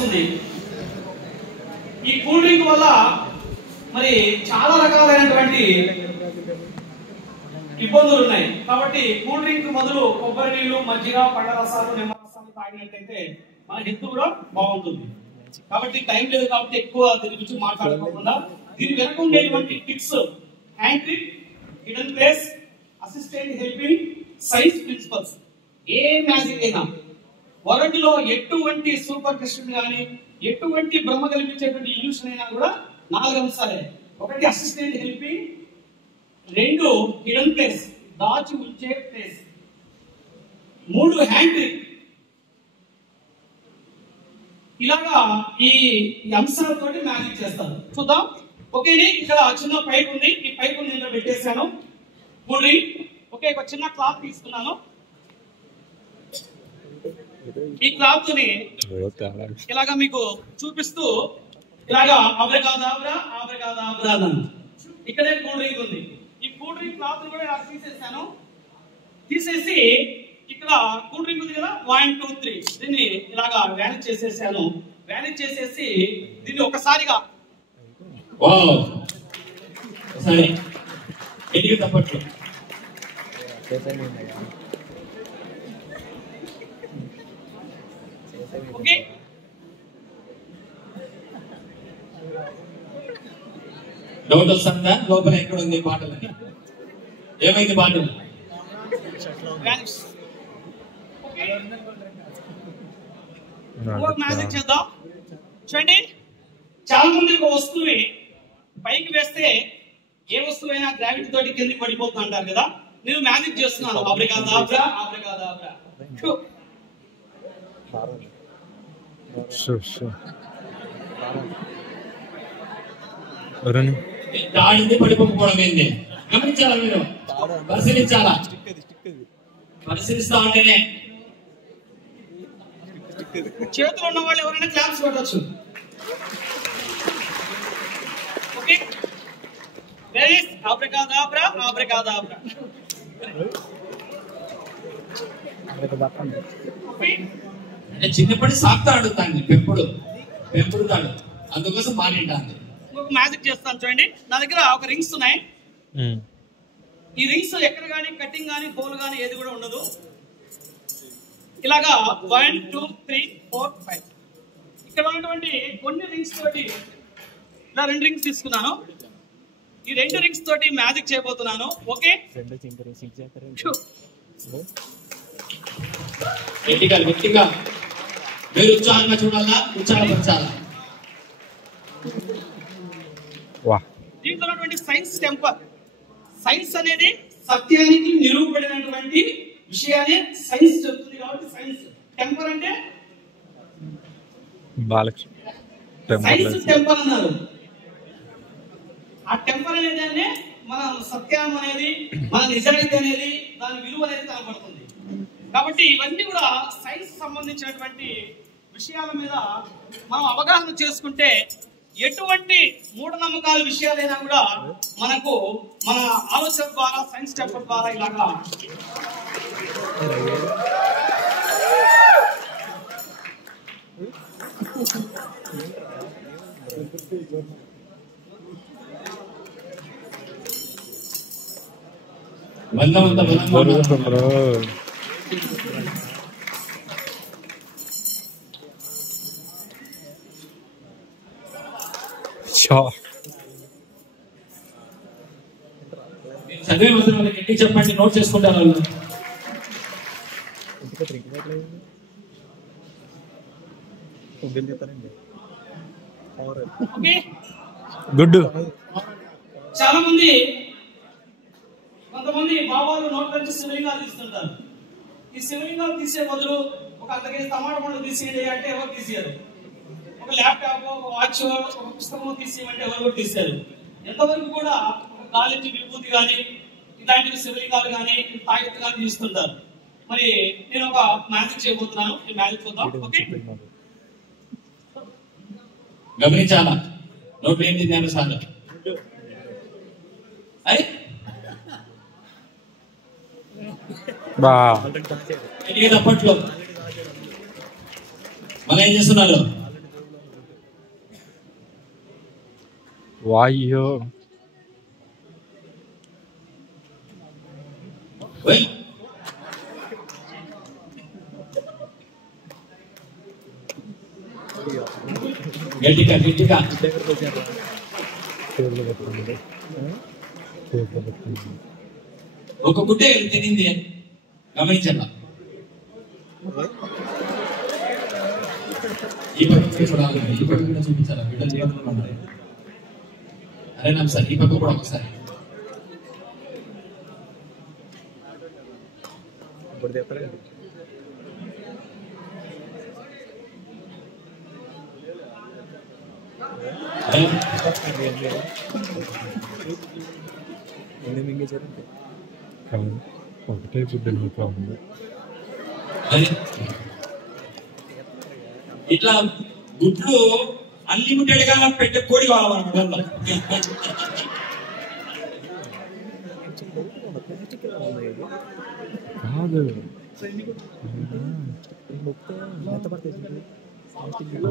వస్తుంది. ఈ cool drink వల్ల మరి చాలా రకాలైనటువంటి ఇబ్బందులు ఉన్నాయి. కాబట్టి కూల్ డ్రింక్ బదులు కొబ్బరి నీళ్లు, మజ్జిగ, పండ్ల రసాలు, నిమ్మ రసాలు తాగినట్లయితే మన హెల్త్ కూడా బాగుంటుంది. కాబట్టి టైం లేదు కాబట్టి ఎక్కువ దీని గురించి మాట్లాడుకోకుండా దీని వెనక ఉండేటువంటి tips, hand trick, hidden place, assistant helping, science principles, ఏ మ్యాజిక్ అయినా వరల్డ్ లో ఎటువంటి సూపర్ క్రిస్టల్ గానీ ఎటువంటి భ్రమ కల్పించేటువంటి ఇల్యూషన్ అయినా కూడా 4 అంశాలే. 1 అసిస్టెంట్ హెల్పింగ్, 2 హిడెన్ ప్లేస్, దాచి ఉంచే ప్లేస్, 3 హ్యాండ్ ట్రిక్. ఇలాగా ఈ అంశాలతో మ్యాజిక్ చేస్తారు. చూద్దాం. ఓకే, ఇక్కడ చిన్న పైప్ ఉంది. ఈ పైప్ నేను పెట్టేశాను. మూడి. ఓకే, ఒక చిన్న క్లాత్ తీసుకున్నాను. ఈ క్లాత్ ని ఇలాగా మీకు చూపిస్తూ ఇలాగా అబ్రకాదాబ్రా అబ్రకాదాబ్రా అన్నాను. ఇక్కడే కూల్ డ్రింక్ ఉంది. ఈ కూల్ డ్రింక్ క్లాత్ కూడా ఇలా తీసేసాను. తీసేసి ఇక్కడ కూల్ డ్రింక్ ఉంది కదా, 1 2 3 దీన్ని ఇలాగా వ్యానిష్ చేసేసాను. వ్యానిష్ చేసేసి దీన్ని ఒకసారిగా సరే ఎన్ని తప్పట్లు ఓకే. డౌట్ వస్తుందా? లోపల ఎక్కడ ఉంది బాటిల్ అని? ఏమైంది బాటిల్? మ్యాజిక్ చేద్దాం. చూడండి, చాలా మంది ఒక వస్తువుని పైకి వేస్తే ఏ వస్తువైనా గ్రావిటీ తోటి కిందికి పడిపోతుంది అంటారు కదా. నేను మ్యాజిక్ చేస్తున్నాను. అబ్రకాదాబ్రా అబ్రకాదాబ్రా. దాడింది పడిపోకపోవడం ఏంది గమనించాలా? మీరు పరిశీలించాలా? పరిశీలిస్తా ఉంటేనే చేతులు ఉన్న వాళ్ళు ఎవరైనా క్లాప్స్ కొట్టచ్చు. Okay, where is abracadabra abracadabra. అంటే చిన్నప్పటి సాక్తా ఆడుతాండి, పెంపుడు తాడు, అందుకోసం మారింటాంది. ఇంకొక మ్యాజిక్ చేస్తాను చూడండి. నా దగ్గర ఒక రింగ్స్ ఉన్నాయి. ఈ రింగ్స్ ఎక్కడ గానీ కటింగ్ గానీ హోల్ గానీ ఏది కూడా ఉండదు. ఇలాగా 1 2 3 4 5 ఇక్కడ ఉన్నటువంటి కొన్ని రింగ్స్ తోటి ఇలా 2 రింగ్స్ తీసుకున్నాను. ఈ 2 రింగ్స్ తోటి మ్యాజిక్ చేయబోతున్నాను. ఓకే, గట్టిగా మీరు ఉత్సాహంగా చూడాలా, ఉత్సాహపరచాలా. దీంట్లో ఉన్నటువంటి సైన్స్ టెంపర్. సైన్స్ అనేది సత్యానికి నిరూపడినటువంటి విషయాన్ని సైన్స్ చెప్తుంది. కాబట్టి సైన్స్ టెంపర్ అంటే సైన్స్ టెంపర్ అన్నారు. ఆ టెంపర్ అనేది మన సత్యం అనేది, మన నిజాయితీ అనేది, దాని విలువ అనేది కనబడుతుంది. కాబట్టి ఇవన్నీ కూడా సైన్స్ సంబంధించినటువంటి విషయాల మీద మనం అవగాహన చేసుకుంటే ఎటువంటి మూఢనమ్మకాల విషయాలైనా కూడా మనకు మన ఆలోచన ద్వారా, సైన్స్ టెంపర్ ద్వారా ఇలాగా చదివే వద్దు, వాళ్ళకి ఎట్టి చెప్పండి, నోట్ చేసుకుంటారు వాళ్ళు. గుడ్. చాలా మంది కొంతమంది బాబాలు నోట్ నుంచి శివలింగాలు తీస్తుంటారు. ఈ శివలింగాలు తీసే బదులు ఒక అంతకేసి టమాటా పండు తీసేయండి అంటే ఎవరు తీసేయారు. ఒక ల్యాప్టాప్, ఒక వాచ్, ఒక పుస్తకం తీసేయమంటే ఎవరు కూడా తీసారు. ఎంతవరకు కూడా కాలేజీ విభూతి కానీ ఇలాంటివి శివలింగాలు కానీ తాయెత్తు కానీ తీస్తుంటారు. మరి నేను ఒక మ్యాజిక్ చేయబోతున్నాను. ఈ మ్యాజిక్ చూద్దాం. ఓకే, గమనించాలా? నోట్ ఏంటి సార్? అప్పట్లో మళ్ళీ ఏం చేస్తున్నారు? వాయ్యో ఓయ్ గట్టిగా గట్టిగా ఒక గుడ్డే తినింది గమనించాల ఈ పక్క చూడాలి ఈ పక్క కూడా చూపించాలా బిడ్డలు చేతులు ఉన్నాయి అరే నమ్మ సార్ ఈ పక్క కూడా ఒకసారి ఒకటే గుడ్డు నూతా ఉంది. ఇట్లా గుడ్లు అన్లిమిటెడ్ గా పెట్టే కోడి కావాలన్నమాట. కాదు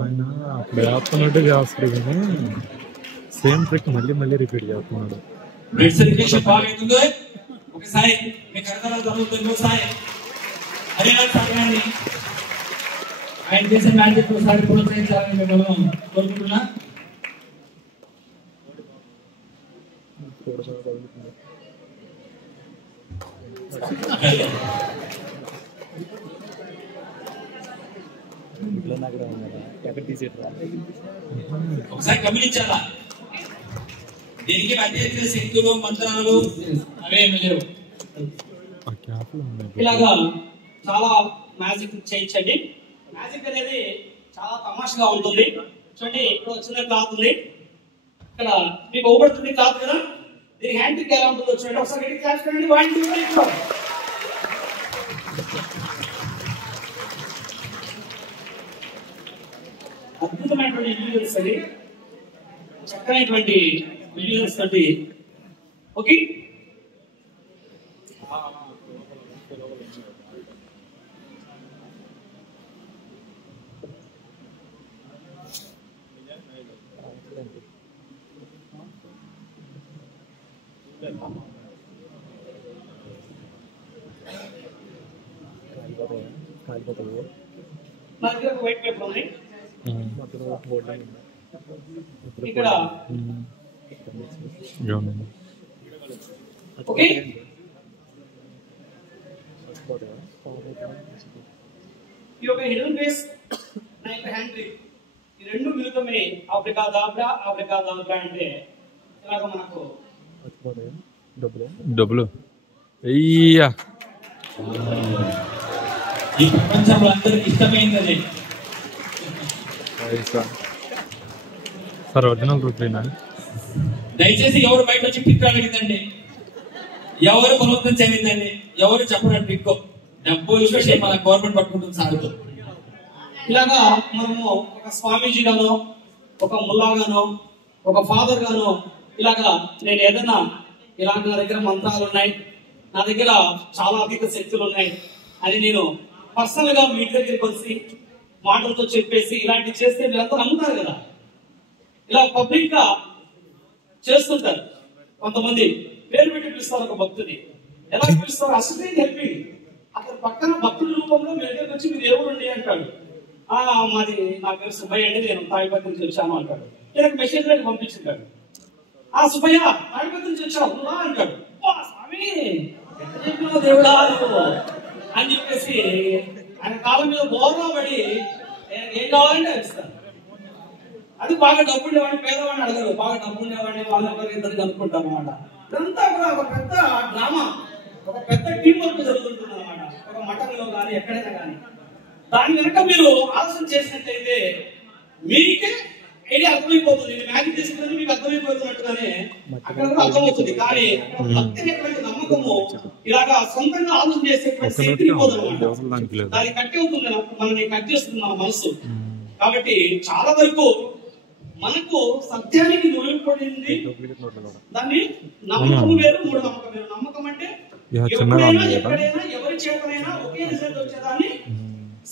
ఆయన అప్పుడు వేస్తున్నట్టు చేస్తాడు కానీ సేమ్ ట్రిక్ మళ్ళీ మళ్ళీ రిపీట్ చేస్తున్నాడు. బ్లడ్ సర్క్యులేషన్ బాగుంటుందో ఒకసారి మీకు అర్థం జరుగుతుంది. ఒకసారి అదే సమయాన్ని ఆయన చేసే మ్యాజిక్ ఒకసారి ప్రోత్సహించాలని మిమ్మల్ని కోరుకుంటున్నా. ఒకసారి గమనించాలా దీనికి అత్యధిక శక్తులు మంత్రాలు అవేమి లేవు. ఇలాగా చాలా మ్యాజిక్ చేయించండి. మ్యాజిక్ అనేది చాలా తమాషగా ఉంటుంది. చూడండి ఇక్కడ వచ్చిన క్లాత్ ఉంది, ఇక్కడ మీకు ఓపడుతుంది క్లాత్ కదా, దీని హ్యాండ్ పిక్ ఎలా ఉంటుందో చూడండి. ఒకసారి క్లాస్ చూడండి. అద్భుతమైనటువంటి ఇంగ్రీడియంట్స్ అది, చక్కనైనటువంటి ఇంగ్రీడియంట్స్ తోటి. ఓకే నా దగ్గర వైట్ పేపర్ ఉంది. ఇక్కడ ఓకే ఈ యొక్క హిడెన్ బేస్ నా యొక్క హ్యాండ్ ట్రిక్, ఈ రెండు మిళితమే ఆబ్రికాదాబ్రా అంటే ఇలాగ మనకు డబ్బులు అయ్యా ఈ ప్రపంచంలో అందరికి ఇష్టమైంది సార్ ఒరిజినల్ రూపీనా? దయచేసి ఎవరు బయట వచ్చి పిక్ అడిగిందండి, ఎవరు బలవంతం చేయలేదండి, ఎవరు చెప్పడం పిక్ డబ్బు విషయం మన గవర్నమెంట్ పట్టుకుంటుంది సాగుతూ. ఇలాగా మనము ఒక స్వామీజీ గానో ఒక ముల్లా గానో ఒక ఫాదర్ గానో ఇలాగా నేను ఏదైనా ఇలాంటి నా దగ్గర మంత్రాలు ఉన్నాయి, నా దగ్గర చాలా అధిక శక్తులు ఉన్నాయి అని నేను పర్సనల్ గా మీ దగ్గరికి వచ్చి మాటలతో చెప్పేసి ఇలాంటివి చేస్తే మీరంతా నమ్ముతారు కదా. ఇలా పబ్లిక్ గా చేస్తుంటారు. కొంతమంది పేరు పెట్టి పిలుస్తారు ఒక భక్తుని. ఎలా పిలుస్తారు? అసలు హెల్పింగ్. అతని పక్కన భక్తుల రూపంలో మీ దగ్గరికి వచ్చి మీరు ఎవరండి అంటాడు. మాది నా పేరు సుబ్బయ్య అండి, నేను తాడిపత్రి నుంచి వచ్చాను అంటాడు. నేను మెసేజ్ అనేది పంపించుంటాడు. సుబ్బయ్య తాడిపత్రి నుంచి వచ్చావు అంటాడు. స్వామి దేవుడా అని చెప్పేసి ఆయన కాలం మీద బోర్లా పడి ఏం కావాలంటే ఇస్తాను. అది బాగా డబ్బు ఉండేవాడిని పేదవాడిని అడగరు, బాగా డబ్బు ఉండేవాడిని వాళ్ళ ఇద్దరు కనుక్కుంటారు అన్నమాట. ఇదంతా కూడా ఒక పెద్ద డ్రామా, ఒక పెద్ద టీం వర్క్ జరుగుతుంటుంది అన్నమాట. ఒక మఠంలో కానీ ఎక్కడైనా కానీ దాని కనుక మీరు ఆలోచన చేసినట్టయితే మీకే ఐడియా అర్థమైపోతుంది. మ్యాజిక్ తీసుకుని మీకు అర్థమైపోతున్నట్టుగానే అక్కడ కూడా అర్థమవుతుంది. కానీ భక్తి నమ్మకము ఇలాగా సొంతంగా ఆలోచన చేసేటువంటి శక్తి పోదు అన్నమాట. దాన్ని కట్టి అవుతుంది, మనల్ని కట్ చేస్తుంది మన మనసు. కాబట్టి చాలా వరకు మనకు సత్యానికి ముడిపడింది దాన్ని నమ్మకం వేరు, మూఢ నమ్మకం వేరు. నమ్మకం అంటే ఎప్పుడైనా ఎక్కడైనా ఎవరి చేతనైనా ఒకే రిజల్ట్ వచ్చేదాన్ని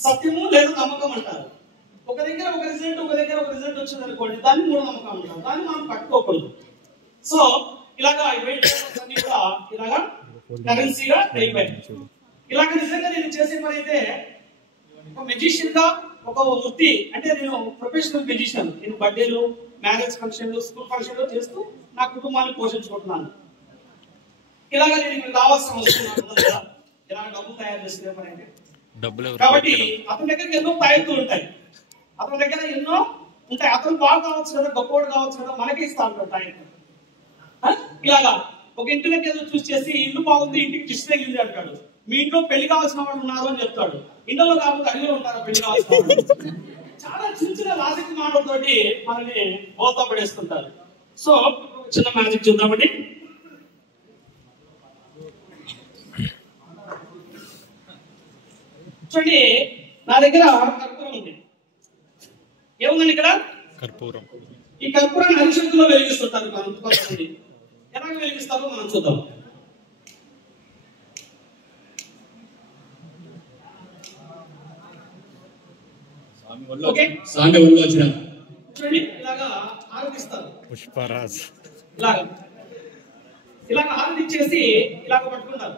సత్యము లేదా నమ్మకం అంటారు. ఒక దగ్గర ఒక రిజల్ట్ వచ్చింది అనుకోండి, దాన్ని మూఢనమ్మకం అంటాం, దాన్ని మనం పట్టుకోకూడదు. సో ఇలాగా వెయిట్ అన్ని కూడా ఇలాగా కరెన్సీగా అయిపోయాయి. ఇలాగ నిజంగా నేను చేసే పని అయితే ఒక మెజిషియన్ గా ఒక వృత్తి, అంటే నేను ప్రొఫెషనల్ మెజిషియన్. నేను బర్త్డేలు, మ్యారేజ్ ఫంక్షన్లు, స్కూల్ ఫంక్షన్లు చేస్తూ నా కుటుంబాన్ని పోషించుకుంటున్నాను. ఇలాగా నేను ఇక్కడ రావాల్సిన అవసరం ఉండదు కదా, ఇలాగ డబ్బులు తయారు చేసుకునే పని అయితే. కాబట్టి అతని దగ్గర ఎన్నో తాయెత్తులు ఉంటాయి, అతని దగ్గర ఎన్నో ఉంటాయి. అతను బాగా కావచ్చు కదా, గొప్పవాడు కావచ్చు కదా, మనకే ఇస్తా ఉంటాడు తాయెత్తు. ఇలాగా ఒక ఇంటి దగ్గర చూసి చేసి ఇల్లు బాగుంది, ఇంటికి దిష్టి తగిలింది అంటాడు. మీ ఇంట్లో పెళ్లి కావాల్సిన వాళ్ళు ఉన్నారు అని చెప్తాడు. ఇంట్లో కాకపోతే అడిగిలో ఉంటారా పెళ్లి కావాల్సిన వాళ్ళు? చాలా చిన్న చిన్న లాజిక్ మాటలతోటి మనల్ని బోల్తా పడేస్తుంటారు. సో చిన్న మ్యాజిక్ చూద్దామండి. చూడండి, నా దగ్గర కర్పూరం ఉంది. ఏముందండి ఇక్కడ? కర్పూరం. ఈ కర్పూరాన్ని అరిశక్తిలో వెలిగిస్తుంటారు కొంతమంది. ఎలా వెలిగిస్తారో మనం చూద్దాం. ఓకే, చూడండి ఇలాగా ఆరతిస్తారు. పుష్పరాజ్ ఇలాగ హారతి ఇచ్చేసి ఇలాగ పట్టుకుంటారు.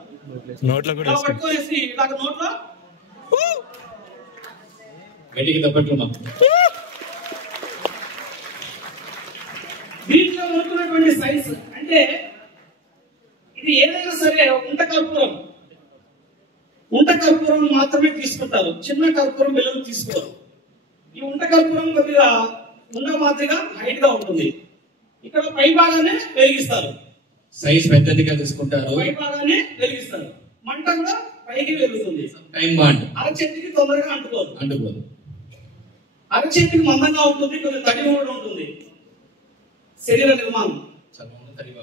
నోట్లో కూడా ఇలా పట్టుకోనేసి ఇలాగ నోట్లో గట్టికి తప్పట్లున్నాం. దీంట్లో ఉన్నటువంటి సైన్స్ అంటే ఇది ఏదైనా సరే ఉంట కర్పూరం మాత్రమే తీసుకుంటారు, చిన్న కర్పూరం బిళ్ళలు తీసుకోరు. ఈ ఉంట కర్పూరం కొద్దిగా ఉండ మాదిరిగా హైట్ గా ఉంటుంది. ఇక్కడ పై భాగానే వెలిగిస్తారు, సైజ్ పెద్దదిగా తీసుకుంటారు, పై భాగానే వెలిగిస్తారు. మంట కూడా పైకి వెలుగుతుంది. టైం బాండ్ అరచేతికి తొందరగా అంటుకోదు, అంటుకోదు. అరచేతికి మందంగా ఉంటుంది, కొద్దిగా తడి కూడా ఉంటుంది. శరీర నిర్మాణం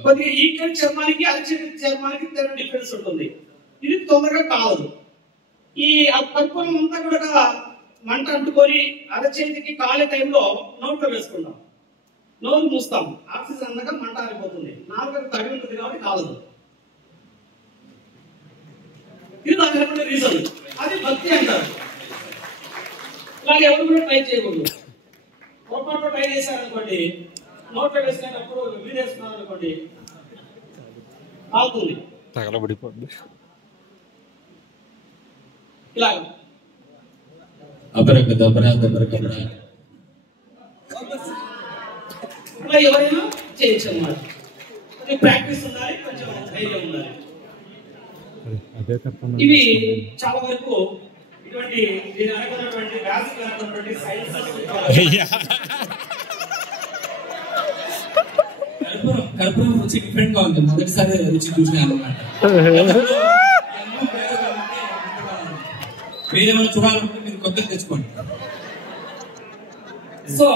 కొద్దిగా ఈక్వల్ చర్మానికి అరచేతి చర్మానికి తేడా డిఫరెన్స్ ఉంటుంది. ఇది తొందరగా కాదు. ఈ కర్పూరం అంతా కూడా మంట అంటుకొని అరచేతికి కాలే టైంలో నోట్లో వేసుకుంటాం, నోరు మూస్తాం, ఆక్సిజన్ అందక మంట ఆరిపోతుంది. నాలుగు తడి ఉంటుంది కాబట్టి కాలదు. ఇది దాని రీజన్. అది భక్తి అంటారు. ఇలాగ ఎవరు కూడా ట్రై చేయకూడదు. పొరపాటు ట్రై చేశారనుకోండి, నోట్లో వేసుకునేటప్పుడు వీడేస్తున్నారు అనుకోండి, ఆగుతుంది, తగలబడిపోద్ది. ఇలాగ ఇలా ఎవరైనా చేయొచ్చు అన్నమాట. ప్రాక్టీస్ ఉండాలి, కొంచెం ధైర్యం ఉండాలి. ఇవి చాలా వరకు ఇటువంటి దీని అనుకున్నటువంటి బేసిక్ అనుకున్నటువంటి సైన్స్ కర్పూరం రుచి డిఫరెంట్ గా ఉంటుంది. మొదటిసారి రుచి చూసినా అనమాట. మీరేమైనా చూడాలనుకుంటే మీరు కొత్తగా తెచ్చుకోండి. సో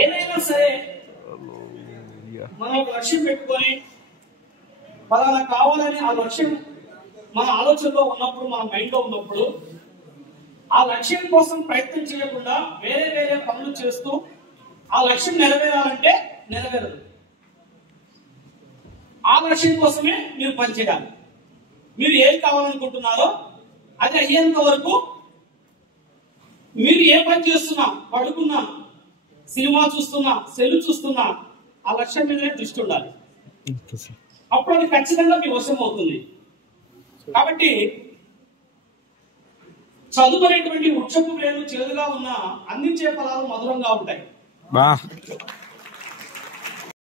ఏదైనా సరే మనం ఒక లక్ష్యం పెట్టుకొని పలానా కావాలని ఆ లక్ష్యం మన ఆలోచనలో ఉన్నప్పుడు, మన మైండ్ లో ఉన్నప్పుడు, ఆ లక్ష్యం కోసం ప్రయత్నం చేయకుండా వేరే వేరే పనులు చేస్తూ ఆ లక్ష్యం నెరవేరాలంటే నెరవేరదు. ఆ లక్ష్యం కోసమే మీరు పనిచేయాలి. మీరు ఏం కావాలనుకుంటున్నారో అది అయ్యేంత వరకు మీరు ఏ పని చేస్తున్నా, పడుకున్నా, సినిమా చూస్తున్నా, సెల్ చూస్తున్నా, ఆ లక్ష్యం మీదనే దృష్టి ఉండాలి. అప్పుడు అది ఖచ్చితంగా మీ వశం అవుతుంది. కాబట్టి చదువు అనేటువంటి వృక్షపు వేలు చేదుగా ఉన్న అందించే ఫలాలు మధురంగా ఉంటాయి.